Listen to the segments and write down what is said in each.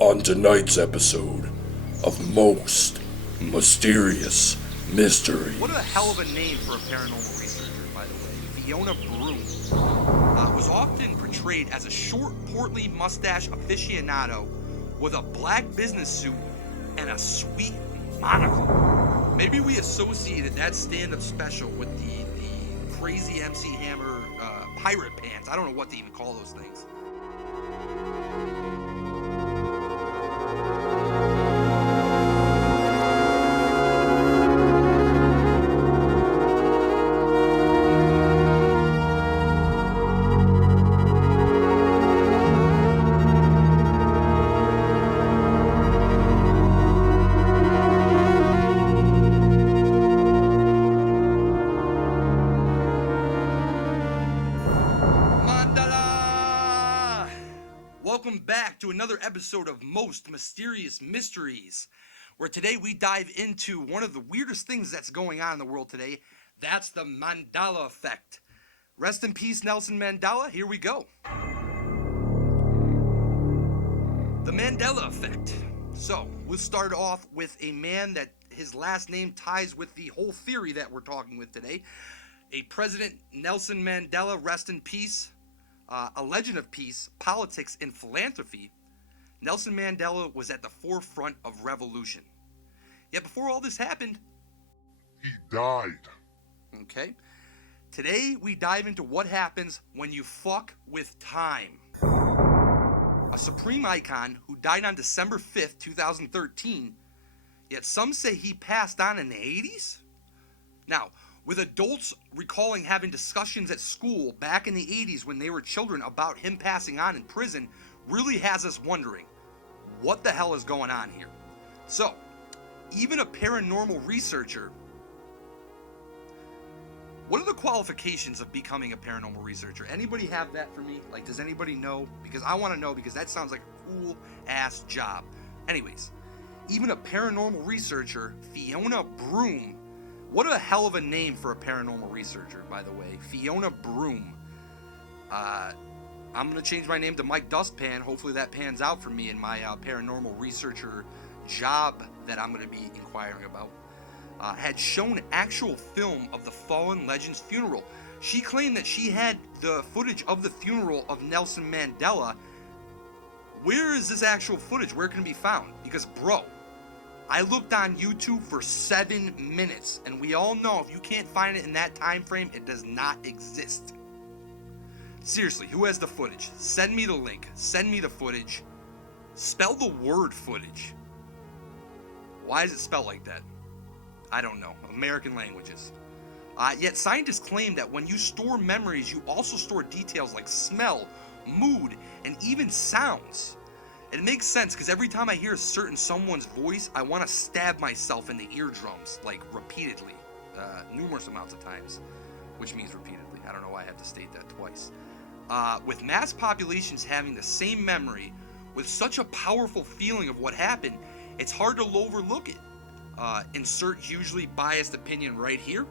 On tonight's episode of Most Mysterious Mysteries. What a hell of a name for a paranormal researcher, by the way. Fiona Broom was often portrayed as a short, portly mustache aficionado with a black business suit and a sweet monocle. Maybe we associated that stand-up special with the crazy MC Hammer pirate pants. I don't know what to even call those things. Mandela! Welcome back to another episode of Most Mysterious Mysteries, where today we dive into one of the weirdest things that's going on in the world today. That's the Mandela effect. Rest in peace, Nelson Mandela. Here we go. The Mandela effect. So, we'll start off with a man that his last name ties with the whole theory that we're talking with today. A President Nelson Mandela, rest in peace. A legend of peace, politics, and philanthropy. Nelson Mandela was at the forefront of revolution. Yet before all this happened, he died. Okay. Today we dive into what happens when you fuck with time. A supreme icon who died on December 5th, 2013, yet some say he passed on in the 80s? Now, with adults recalling having discussions at school back in the 80s when they were children about him passing on in prison, really has us wondering, what the hell is going on here? So, even a paranormal researcher, what are the qualifications of becoming a paranormal researcher? Anybody have that for me? Like, does anybody know? Because I want to know, because that sounds like a cool ass job. Anyways, even a paranormal researcher, Fiona Broom. What a hell of a name for a paranormal researcher, by the way. Fiona Broom. I'm going to change my name to Mike Dustpan. Hopefully that pans out for me in my paranormal researcher job that I'm going to be inquiring about. Had shown actual film of the fallen legend's funeral. She claimed that she had the footage of the funeral of Nelson Mandela. Where is this actual footage? Where can it be found? Because, bro, I looked on YouTube for 7 minutes, and we all know if you can't find it in that time frame, it does not exist. Seriously, who has the footage? Send me the link. Send me the footage. Spell the word footage. Why is it spelled like that? I don't know. American languages. Yet scientists claim that when you store memories, you also store details like smell, mood, and even sounds. It makes sense because every time I hear a certain someone's voice, I want to stab myself in the eardrums, like repeatedly, numerous amounts of times, which means repeatedly. I don't know why I have to state that twice. With mass populations having the same memory, with such a powerful feeling of what happened, it's hard to overlook it. Insert usually biased opinion right here,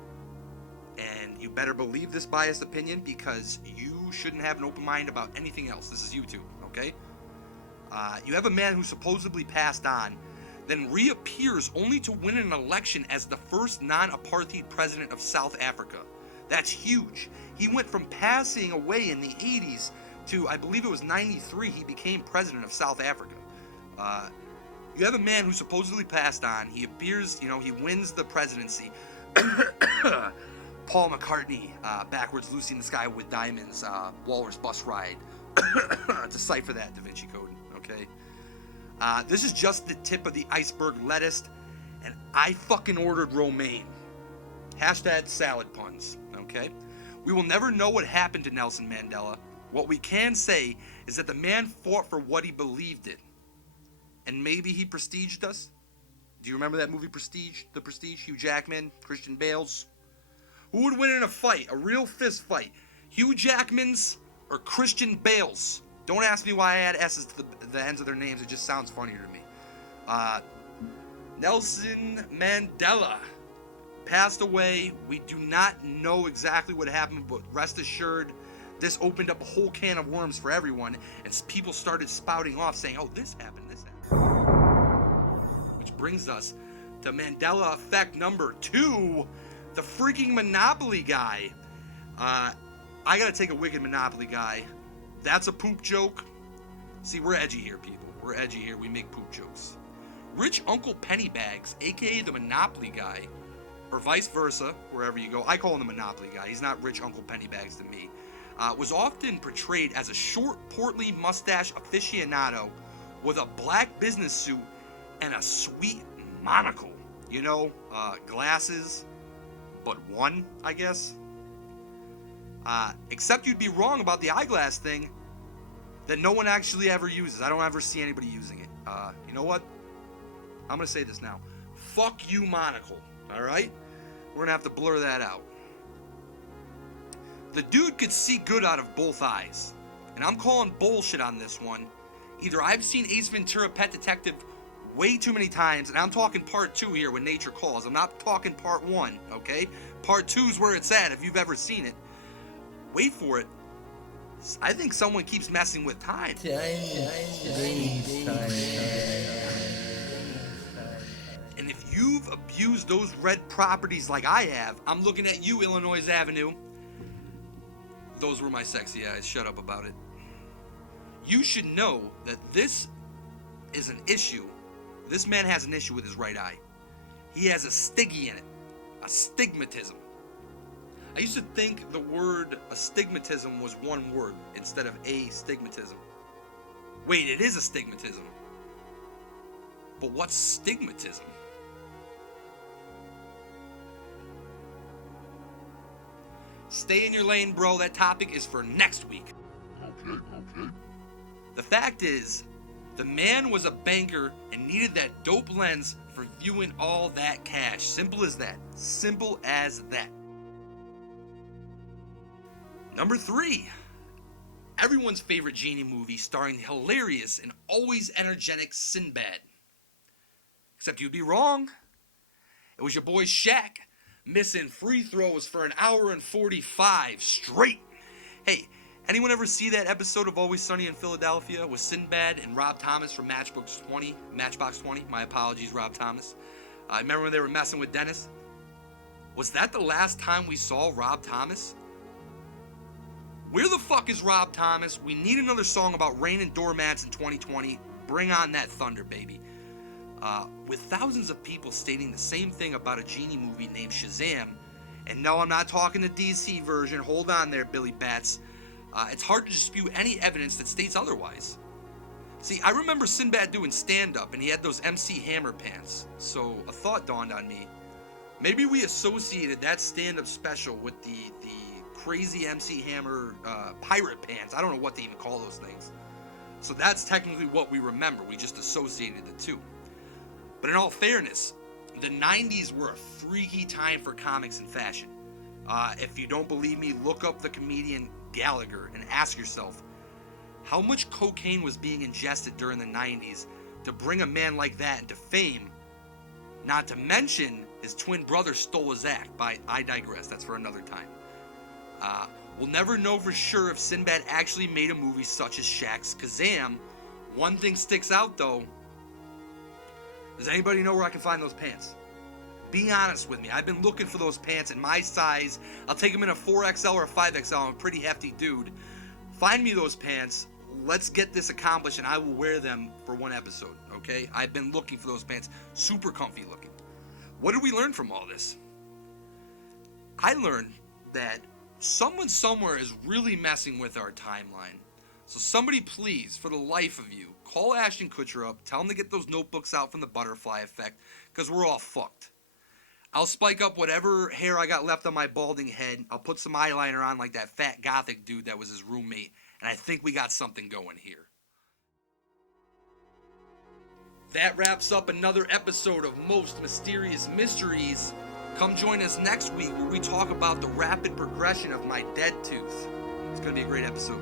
and you better believe this biased opinion because you shouldn't have an open mind about anything else. This is YouTube, okay? You have a man who supposedly passed on, then reappears only to win an election as the first non-apartheid president of South Africa. That's huge. He went from passing away in the 80s to, I believe it was 93, he became president of South Africa. You have a man who supposedly passed on, he appears, he wins the presidency. Paul McCartney, Backwards Lucy in the Sky with Diamonds, Walrus Bus Ride. Decipher that, Da Vinci Code. Okay. This is just the tip of the iceberg lettuce, and I fucking ordered romaine. Hashtag salad puns. Okay. We will never know what happened to Nelson Mandela. What we can say is that the man fought for what he believed in, and maybe he prestiged us. Do you remember that movie Prestige? The Prestige. Hugh Jackman, Christian Bale's. Who would win in a fight? A real fist fight? Hugh Jackman's or Christian Bale's? Don't ask me why I add S's to the ends of their names. It just sounds funnier to me. Nelson Mandela passed away. We do not know exactly what happened, but rest assured, this opened up a whole can of worms for everyone, and people started spouting off saying, oh, this happened, this happened. brings us to Mandela effect number 2, the freaking Monopoly guy. I gotta take a wicked Monopoly guy. That's a poop joke. See, we're edgy here, people. We're edgy here. We make poop jokes. Rich Uncle Pennybags, aka the Monopoly guy, or vice versa, wherever you go. I call him the Monopoly guy. He's not Rich Uncle Pennybags to me. Was often portrayed as a short, portly mustache aficionado with a black business suit and a sweet monocle. You know, glasses, but one, I guess. Except you'd be wrong about the eyeglass thing that no one actually ever uses. I don't ever see anybody using it. You know what? I'm going to say this now. Fuck you, monocle. Alright? We're going to have to blur that out. The dude could see good out of both eyes. And I'm calling bullshit on this one. Either I've seen Ace Ventura Pet Detective way too many times, and I'm talking part 2 here when nature calls. I'm not talking part 1, okay? Part 2 is where it's at if you've ever seen it. Wait for it. I think someone keeps messing with time. And if you've abused those red properties like I have, I'm looking at you, Illinois Avenue. Those were my sexy eyes. Shut up about it. You should know that this is an issue. This man has an issue with his right eye. He has a stiggy in it. Astigmatism. I used to think the word astigmatism was one word instead of astigmatism. Wait, it is astigmatism. But what's stigmatism? Stay in your lane, bro. That topic is for next week. Okay. The fact is, the man was a banker and needed that dope lens for viewing all that cash. Simple as that. Simple as that. Number 3. Everyone's favorite genie movie starring the hilarious and always energetic Sinbad. Except you'd be wrong. It was your boy Shaq missing free throws for an hour and 45 straight. Hey, anyone ever see that episode of Always Sunny in Philadelphia with Sinbad and Rob Thomas from Matchbox 20? My apologies, Rob Thomas. Remember when they were messing with Dennis? Was that the last time we saw Rob Thomas? Where the fuck is Rob Thomas? We need another song about rain and doormats in 2020. Bring on that thunder, baby. With thousands of people stating the same thing about a genie movie named Shazam, and no, I'm not talking the DC version. Hold on there, Billy Bats. It's hard to dispute any evidence that states otherwise. See, I remember Sinbad doing stand-up, and he had those MC Hammer pants. So a thought dawned on me. Maybe we associated that stand-up special with the crazy MC Hammer pirate pants. I don't know what they even call those things. So that's technically what we remember. We just associated the two. But in all fairness, the 90s were a freaky time for comics and fashion. If you don't believe me, look up the comedian Gallagher and ask yourself, how much cocaine was being ingested during the 90s to bring a man like that into fame? Not to mention, his twin brother stole his act. I digress, that's for another time. We'll never know for sure if Sinbad actually made a movie such as Shaq's Kazam. One thing sticks out though. Does anybody know where I can find those pants? Be honest with me. I've been looking for those pants in my size. I'll take them in a 4XL or a 5XL. I'm a pretty hefty dude. Find me those pants. Let's get this accomplished and I will wear them for one episode, okay? I've been looking for those pants. Super comfy looking. What did we learn from all this? I learned that someone somewhere is really messing with our timeline. So somebody please, for the life of you, call Ashton Kutcher up, tell him to get those notebooks out from the Butterfly Effect, because we're all fucked. I'll spike up whatever hair I got left on my balding head. I'll put some eyeliner on like that fat gothic dude that was his roommate, and I think we got something going here. That wraps up another episode of Most Mysterious Mysteries. Come join us next week where we talk about the rapid progression of my dead tooth. It's going to be a great episode.